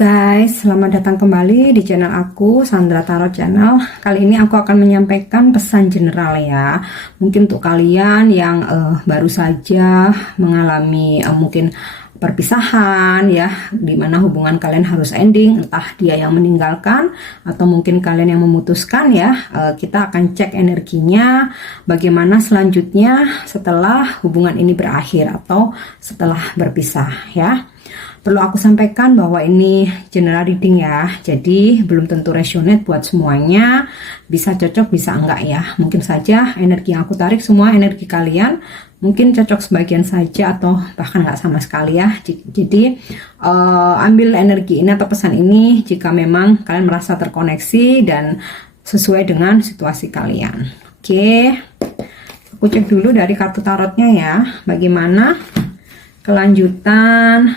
Guys, selamat datang kembali di channel aku, Sandra Tarot Channel. Kali ini aku akan menyampaikan pesan general ya. Mungkin untuk kalian yang baru saja mengalami mungkin perpisahan ya, dimana hubungan kalian harus ending, entah dia yang meninggalkan atau mungkin kalian yang memutuskan ya. Kita akan cek energinya, bagaimana selanjutnya setelah hubungan ini berakhir atau setelah berpisah ya. Perlu aku sampaikan bahwa ini general reading ya, jadi belum tentu resonate buat semuanya, bisa cocok bisa enggak ya. Mungkin saja energi yang aku tarik semua energi kalian, mungkin cocok sebagian saja atau bahkan enggak sama sekali ya. Jadi ambil energi ini atau pesan ini jika memang kalian merasa terkoneksi dan sesuai dengan situasi kalian. Oke, aku cek dulu dari kartu tarotnya ya, bagaimana kelanjutan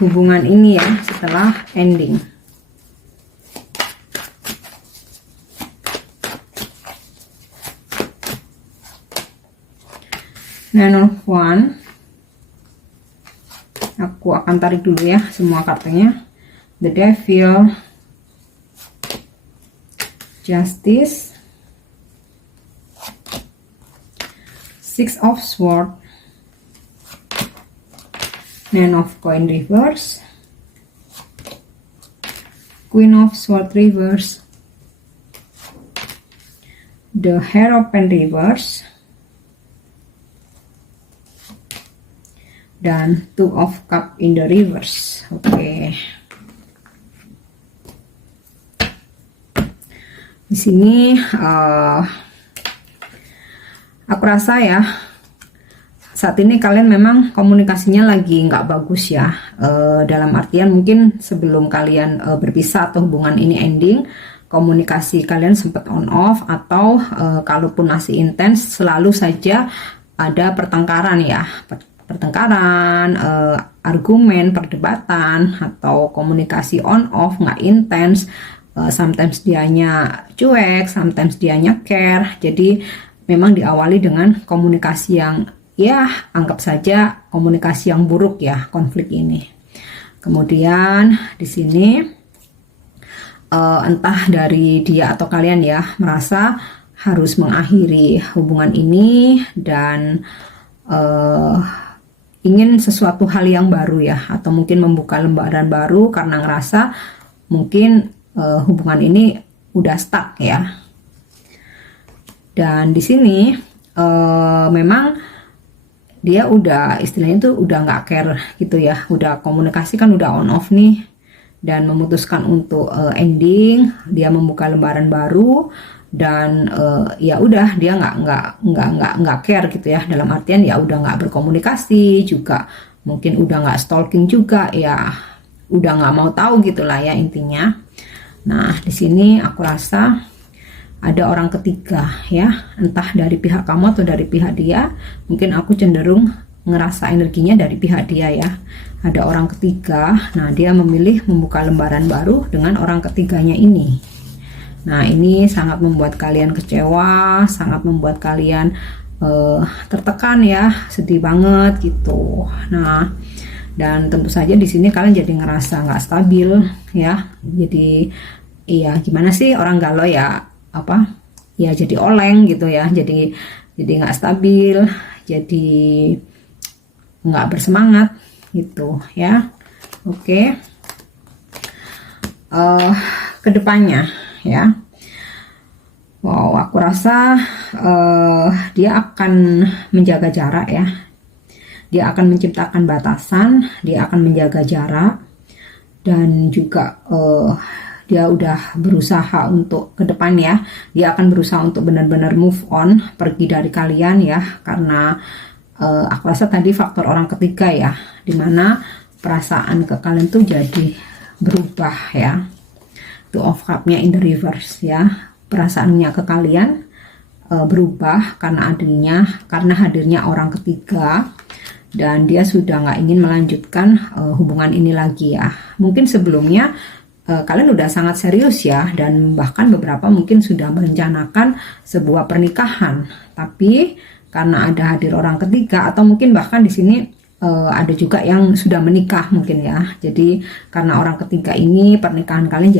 hubungan ini ya setelah ending. Nine of Wands. Aku akan tarik dulu ya semua kartunya. The Devil, Justice, Six of Swords, Nine of Coin reverse, Queen of Swords reverse, the Hierophant reverse, dan Two of Cup in the reverse. Oke. Di sini aku rasa ya saat ini kalian memang komunikasinya lagi nggak bagus ya, dalam artian mungkin sebelum kalian berpisah atau hubungan ini ending, komunikasi kalian sempat on off atau kalaupun masih intens selalu saja ada pertengkaran ya, pertengkaran, argumen, perdebatan, atau komunikasi on off nggak intens. Sometimes dianya cuek, sometimes dianya care. Jadi memang diawali dengan komunikasi yang ya anggap saja komunikasi yang buruk ya, konflik ini. Kemudian di sini entah dari dia atau kalian ya merasa harus mengakhiri hubungan ini dan ingin sesuatu hal yang baru ya, atau mungkin membuka lembaran baru karena ngerasa mungkin hubungan ini udah stuck ya. Dan di sini memang dia udah istilahnya tuh udah nggak care gitu ya, udah komunikasi kan udah on off nih dan memutuskan untuk ending, dia membuka lembaran baru dan ya udah dia nggak care gitu ya, dalam artian ya udah nggak berkomunikasi juga, mungkin udah nggak stalking juga ya, udah nggak mau tahu gitulah ya intinya. Nah di sini aku rasa ada orang ketiga ya, entah dari pihak kamu atau dari pihak dia. Mungkin aku cenderung ngerasa energinya dari pihak dia ya. Ada orang ketiga, nah dia memilih membuka lembaran baru dengan orang ketiganya ini. Nah ini sangat membuat kalian kecewa, sangat membuat kalian tertekan ya, sedih banget gitu. Nah dan tentu saja di sini kalian jadi ngerasa nggak stabil ya. Jadi iya gimana sih orang galau ya, apa ya, jadi oleng gitu ya, jadi nggak stabil, jadi nggak bersemangat gitu ya. Oke, kedepannya ya, wow aku rasa dia akan menjaga jarak ya, dia akan menciptakan batasan, dia akan menjaga jarak, dan juga dia udah berusaha untuk ke depan ya, dia akan berusaha untuk benar-benar move on, pergi dari kalian ya, karena aku rasa tadi faktor orang ketiga ya, dimana perasaan ke kalian tuh jadi berubah ya. Two of Cup-nya in the reverse ya, perasaannya ke kalian berubah karena hadirnya orang ketiga, dan dia sudah nggak ingin melanjutkan hubungan ini lagi ya. Mungkin sebelumnya kalian udah sangat serius ya, dan bahkan beberapa mungkin sudah merencanakan sebuah pernikahan, tapi karena ada hadir orang ketiga atau mungkin bahkan di sini ada juga yang sudah menikah mungkin ya. Jadi karena orang ketiga ini pernikahan kalian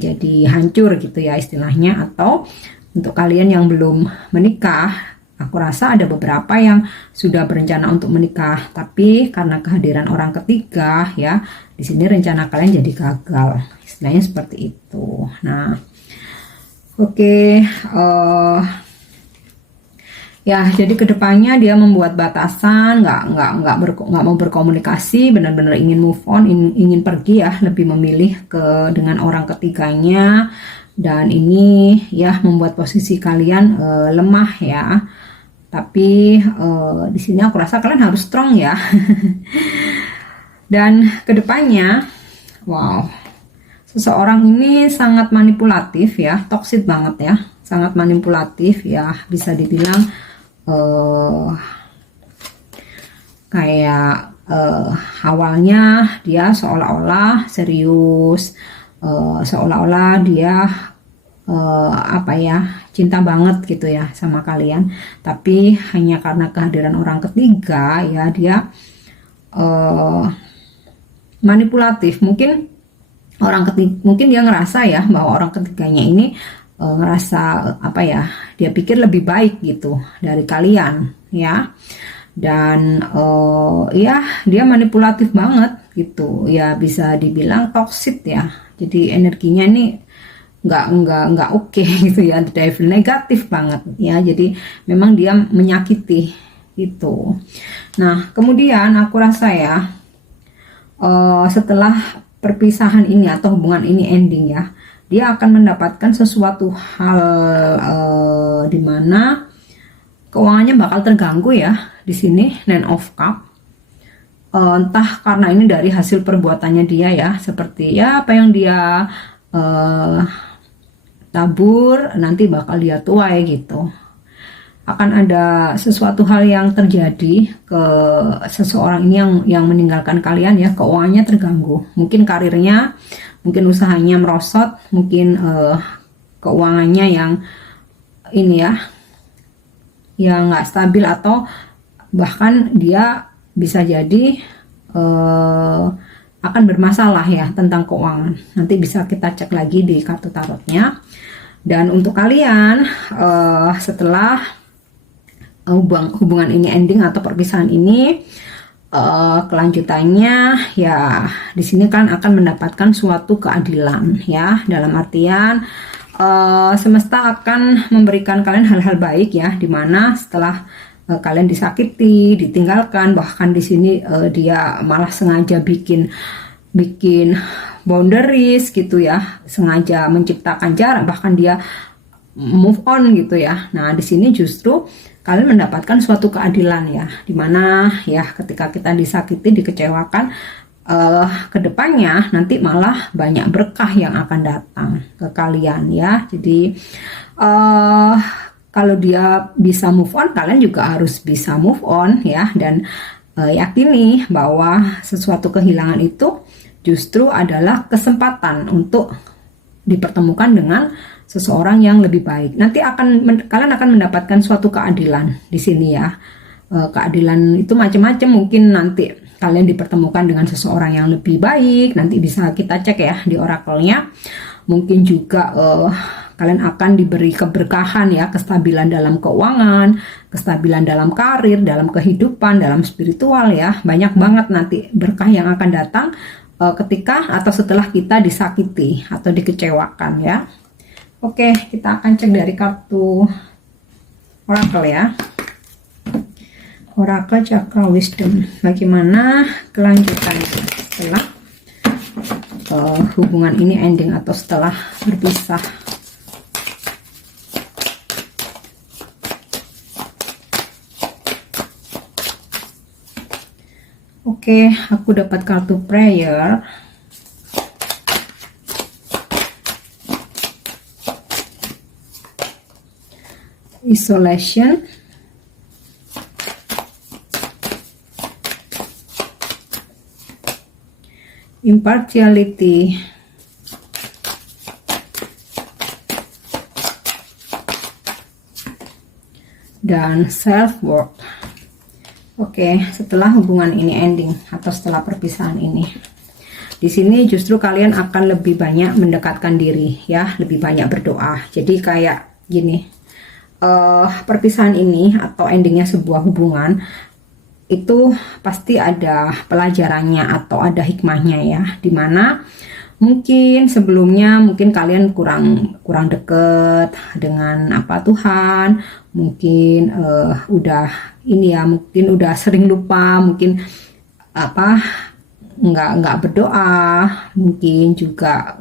jadi hancur gitu ya istilahnya. Atau untuk kalian yang belum menikah, aku rasa ada beberapa yang sudah berencana untuk menikah, tapi karena kehadiran orang ketiga ya, di sini rencana kalian jadi gagal. Istilahnya seperti itu. Nah, oke, ya, jadi kedepannya dia membuat batasan, nggak mau berkomunikasi, benar-benar ingin move on, ingin pergi ya, lebih memilih dengan orang ketiganya, dan ini ya membuat posisi kalian lemah ya. Tapi di sini aku rasa kalian harus strong ya. Dan kedepannya, wow, seseorang ini sangat manipulatif ya, toxic banget ya, sangat manipulatif ya, bisa dibilang kayak awalnya dia seolah-olah serius, seolah-olah dia apa ya, cinta banget gitu ya sama kalian, tapi hanya karena kehadiran orang ketiga ya dia manipulatif. Mungkin mungkin dia ngerasa ya bahwa orang ketiganya ini ngerasa apa ya, dia pikir lebih baik gitu dari kalian ya, dan ya dia manipulatif banget gitu ya, bisa dibilang toxic ya. Jadi energinya ini nggak oke gitu ya, devil negatif banget ya. Jadi memang dia menyakiti gitu. Nah, kemudian aku rasa ya setelah perpisahan ini atau hubungan ini ending ya, dia akan mendapatkan sesuatu hal di mana keuangannya bakal terganggu ya. Di sini Nine of Cup, entah karena ini dari hasil perbuatannya dia ya, seperti ya apa yang dia tabur nanti bakal dia tuai gitu. Akan ada sesuatu hal yang terjadi ke seseorang ini yang meninggalkan kalian ya, keuangannya terganggu, mungkin karirnya, mungkin usahanya merosot, mungkin keuangannya yang ini ya, yang nggak stabil, atau bahkan dia bisa jadi akan bermasalah ya tentang keuangan. Nanti bisa kita cek lagi di kartu tarotnya. Dan untuk kalian setelah hubungan ini ending atau perpisahan ini, kelanjutannya ya di sini kan akan mendapatkan suatu keadilan ya, dalam artian semesta akan memberikan kalian hal-hal baik ya, dimana setelah kalian disakiti, ditinggalkan, bahkan di sini dia malah sengaja bikin boundaries gitu ya, sengaja menciptakan jarak, bahkan dia move on gitu ya. Nah, di sini justru kalian mendapatkan suatu keadilan ya, dimana ya ketika kita disakiti, dikecewakan, kedepannya nanti malah banyak berkah yang akan datang ke kalian ya. Jadi kalau dia bisa move on, kalian juga harus bisa move on ya, dan yakini bahwa sesuatu kehilangan itu justru adalah kesempatan untuk dipertemukan dengan seseorang yang lebih baik. Nanti kalian akan mendapatkan suatu keadilan di sini ya. Keadilan itu macam-macam, mungkin nanti kalian dipertemukan dengan seseorang yang lebih baik, nanti bisa kita cek ya di orakelnya. Mungkin juga kalian akan diberi keberkahan ya, kestabilan dalam keuangan, kestabilan dalam karir, dalam kehidupan, dalam spiritual ya. Banyak banget nanti berkah yang akan datang ketika atau setelah kita disakiti atau dikecewakan ya. Oke, kita akan cek dari kartu oracle ya. Oracle Chakra Wisdom. Bagaimana kelanjutannya setelah hubungan ini ending atau setelah berpisah. Oke, aku dapat kartu prayer. Isolation, impartiality, dan self-worth. Oke, setelah hubungan ini ending atau setelah perpisahan ini, di sini justru kalian akan lebih banyak mendekatkan diri ya, lebih banyak berdoa. Jadi kayak gini, perpisahan ini atau endingnya sebuah hubungan itu pasti ada pelajarannya atau ada hikmahnya ya, dimana mungkin sebelumnya mungkin kalian kurang deket dengan apa Tuhan, mungkin udah ini ya, mungkin udah sering lupa, mungkin apa nggak berdoa, mungkin juga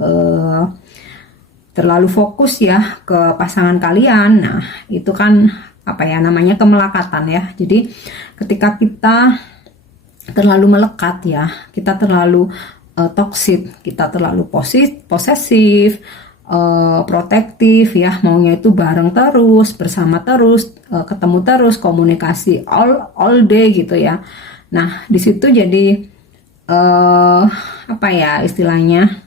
terlalu fokus ya ke pasangan kalian. Nah itu kan apa ya namanya, kemelekatan ya. Jadi ketika kita terlalu melekat ya, kita terlalu toksik, kita terlalu posesif, protektif ya, maunya itu bareng terus, bersama terus, ketemu terus, komunikasi all day gitu ya. Nah di situ jadi apa ya istilahnya,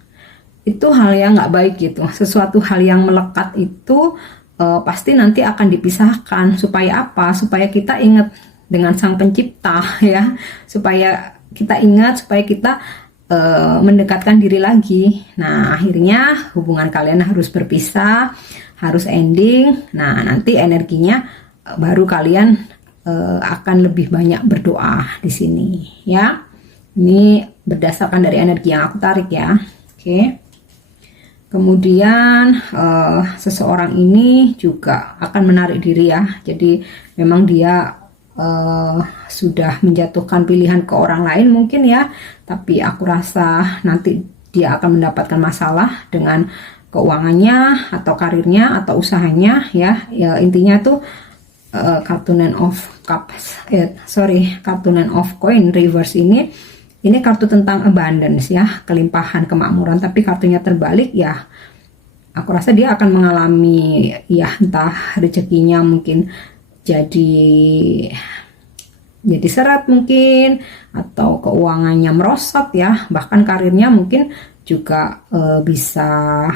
itu hal yang nggak baik gitu. Sesuatu hal yang melekat itu pasti nanti akan dipisahkan. Supaya apa? Supaya kita ingat dengan Sang Pencipta ya, supaya kita ingat, supaya kita mendekatkan diri lagi. Nah akhirnya hubungan kalian harus berpisah, harus ending. Nah nanti energinya baru kalian akan lebih banyak berdoa di sini ya. Ini berdasarkan dari energi yang aku tarik ya. Oke. Kemudian seseorang ini juga akan menarik diri ya. Jadi memang dia sudah menjatuhkan pilihan ke orang lain mungkin ya, tapi aku rasa nanti dia akan mendapatkan masalah dengan keuangannya atau karirnya atau usahanya ya, intinya tuh kartu Nine of Cups, kartu Nine of Coin reverse ini kartu tentang abundance ya, kelimpahan, kemakmuran, tapi kartunya terbalik ya. Aku rasa dia akan mengalami ya, entah rezekinya mungkin jadi seret mungkin, atau keuangannya merosot ya, bahkan karirnya mungkin juga bisa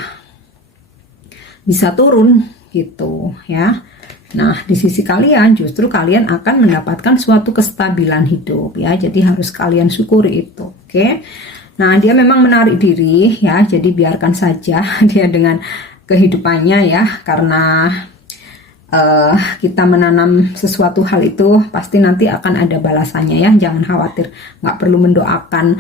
turun gitu ya. Nah di sisi kalian justru kalian akan mendapatkan suatu kestabilan hidup ya, jadi harus kalian syukuri itu. Oke. Nah dia memang menarik diri ya, jadi biarkan saja dia dengan kehidupannya ya, karena kita menanam sesuatu hal itu pasti nanti akan ada balasannya ya, jangan khawatir, nggak perlu mendoakan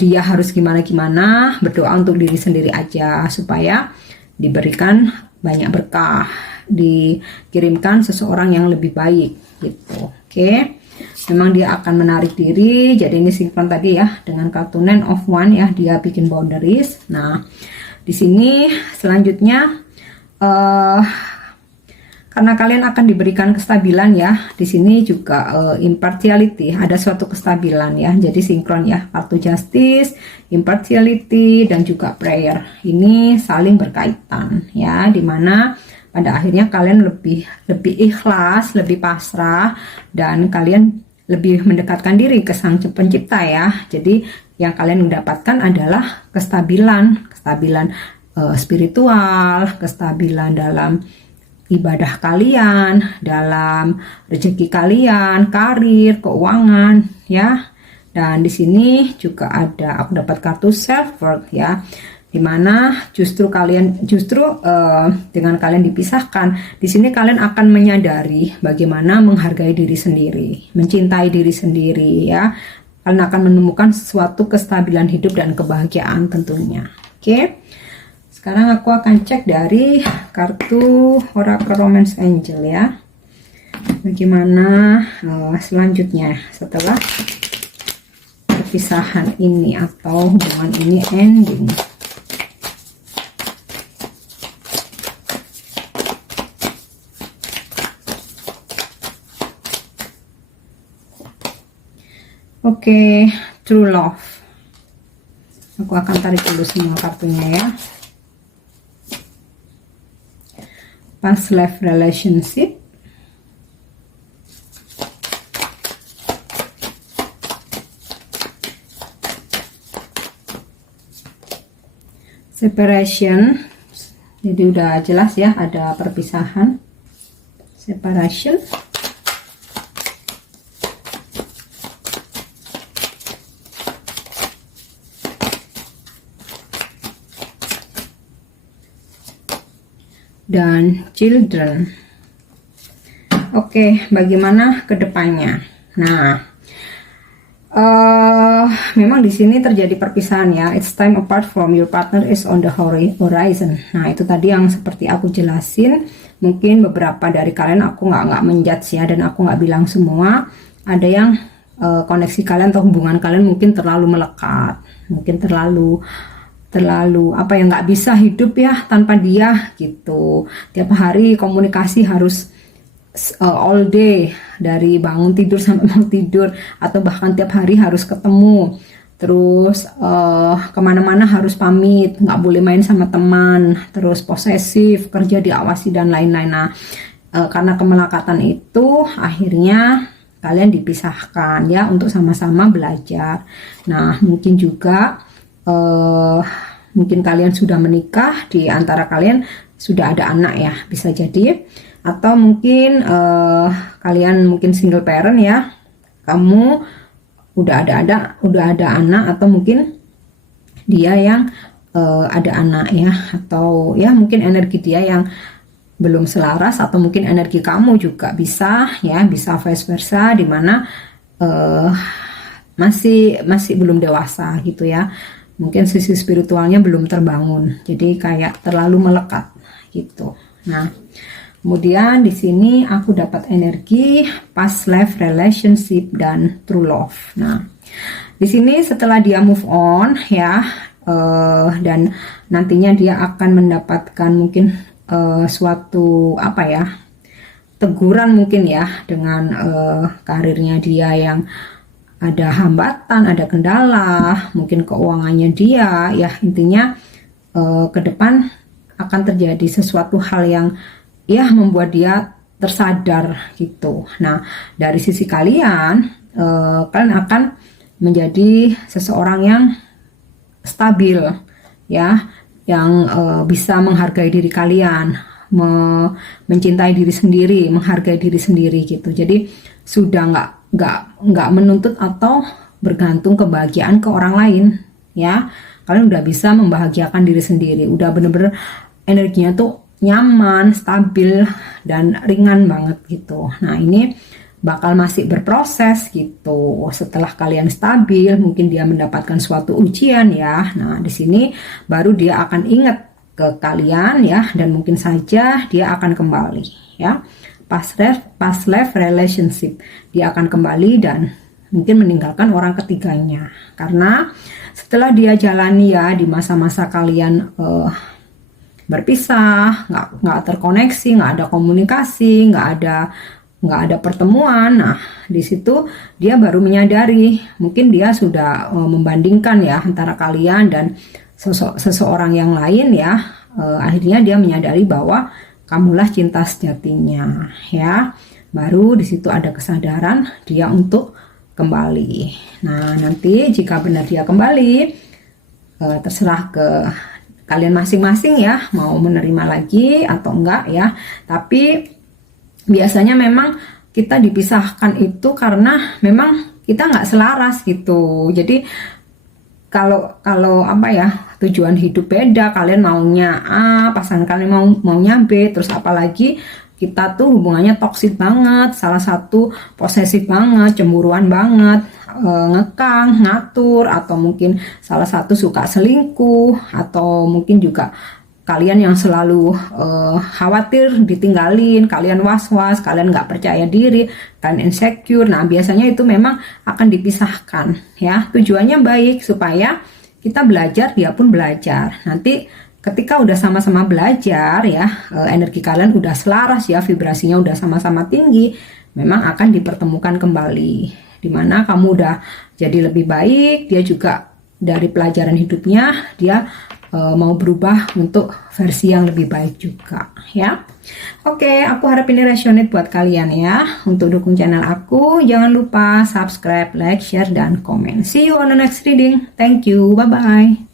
dia harus gimana-gimana, berdoa untuk diri sendiri aja supaya diberikan banyak berkah, dikirimkan seseorang yang lebih baik gitu. Oke. Memang dia akan menarik diri, jadi ini sinkron tadi ya dengan kartu Nine of Wands ya, dia bikin boundaries. Nah di sini selanjutnya karena kalian akan diberikan kestabilan ya, di sini juga impartiality, ada suatu kestabilan ya, jadi sinkron ya, kartu justice, impartiality, dan juga prayer. Ini saling berkaitan ya, dimana pada akhirnya kalian lebih ikhlas, lebih pasrah, dan kalian lebih mendekatkan diri ke Sang Pencipta ya. Jadi yang kalian mendapatkan adalah kestabilan spiritual, kestabilan dalam ibadah kalian, dalam rezeki kalian, karir, keuangan ya. Dan di sini juga ada, aku dapat kartu self worth ya, dimana justru dengan kalian dipisahkan, di sini kalian akan menyadari bagaimana menghargai diri sendiri, mencintai diri sendiri ya. Kalian akan menemukan suatu kestabilan hidup dan kebahagiaan tentunya. Oke. Sekarang aku akan cek dari kartu Oracle Romance Angel ya, bagaimana selanjutnya setelah perpisahan ini atau hubungan ini ending. Oke, true love. Aku akan tarik dulu semua kartunya ya. Past life relationship, separation, jadi udah jelas ya, ada perpisahan, separation, dan children. Oke, bagaimana ke depannya? Nah, memang di sini terjadi perpisahan ya. It's time apart from your partner is on the horizon. Nah, itu tadi yang seperti aku jelasin. Mungkin beberapa dari kalian aku nggak menjudge ya, dan aku nggak bilang semua. Ada yang koneksi kalian atau hubungan kalian mungkin terlalu melekat, mungkin terlalu apa ya, nggak bisa hidup ya tanpa dia gitu. Tiap hari komunikasi harus all day, dari bangun tidur sampai mau tidur, atau bahkan tiap hari harus ketemu, terus kemana-mana harus pamit, nggak boleh main sama teman, terus posesif, kerja diawasi dan lain-lain. Nah, karena kemelekatan itu akhirnya kalian dipisahkan ya untuk sama-sama belajar. Nah, mungkin juga mungkin kalian sudah menikah, di antara kalian sudah ada anak ya, bisa jadi. Atau mungkin kalian mungkin single parent ya, kamu udah ada anak, atau mungkin dia yang ada anak ya, atau ya mungkin energi dia yang belum selaras, atau mungkin energi kamu juga bisa ya, bisa vice versa, dimana masih belum dewasa gitu ya. Mungkin sisi spiritualnya belum terbangun, jadi kayak terlalu melekat gitu. Nah, kemudian di sini aku dapat energi past life relationship dan true love. Nah, di sini setelah dia move on ya, dan nantinya dia akan mendapatkan mungkin suatu apa ya, teguran mungkin ya, dengan karirnya dia yang ada hambatan, ada kendala, mungkin keuangannya dia ya, intinya ke depan akan terjadi sesuatu hal yang ya membuat dia tersadar gitu. Nah, dari sisi kalian, kalian akan menjadi seseorang yang stabil ya, yang bisa menghargai diri kalian, mencintai diri sendiri, menghargai diri sendiri gitu. Jadi sudah nggak menuntut atau bergantung kebahagiaan ke orang lain ya. Kalian udah bisa membahagiakan diri sendiri, udah bener-bener energinya tuh nyaman, stabil, dan ringan banget gitu. Nah, ini bakal masih berproses gitu. Setelah kalian stabil, mungkin dia mendapatkan suatu ujian ya. Nah, di sini baru dia akan ingat ke kalian ya, dan mungkin saja dia akan kembali ya. Past life relationship, dia akan kembali dan mungkin meninggalkan orang ketiganya, karena setelah dia jalani ya di masa-masa kalian berpisah, nggak terkoneksi, nggak ada komunikasi, nggak ada pertemuan. Nah, di situ dia baru menyadari, mungkin dia sudah membandingkan ya antara kalian dan seseorang yang lain ya. Akhirnya dia menyadari bahwa kamulah cinta sejatinya ya. Baru di situ ada kesadaran dia untuk kembali. Nah, nanti jika benar dia kembali, terserah ke kalian masing-masing ya, mau menerima lagi atau enggak ya. Tapi biasanya memang kita dipisahkan itu karena memang kita nggak selaras gitu. Jadi kalau apa ya, tujuan hidup beda, kalian maunya A, pasangan kalian maunya B, terus apalagi kita tuh hubungannya toksik banget, salah satu posesif banget, cemburuan banget, ngekang, ngatur, atau mungkin salah satu suka selingkuh, atau mungkin juga kalian yang selalu khawatir ditinggalin, kalian was-was, kalian nggak percaya diri, kalian insecure. Nah, biasanya itu memang akan dipisahkan ya. Tujuannya baik supaya kita belajar, dia pun belajar. Nanti ketika udah sama-sama belajar ya, energi kalian udah selaras ya, vibrasinya udah sama-sama tinggi, memang akan dipertemukan kembali, dimana kamu udah jadi lebih baik, dia juga dari pelajaran hidupnya dia mau berubah untuk versi yang lebih baik juga ya. Oke, aku harap ini resonate buat kalian ya. Untuk dukung channel aku, jangan lupa subscribe, like, share, dan komen. See you on the next reading. Thank you, bye bye.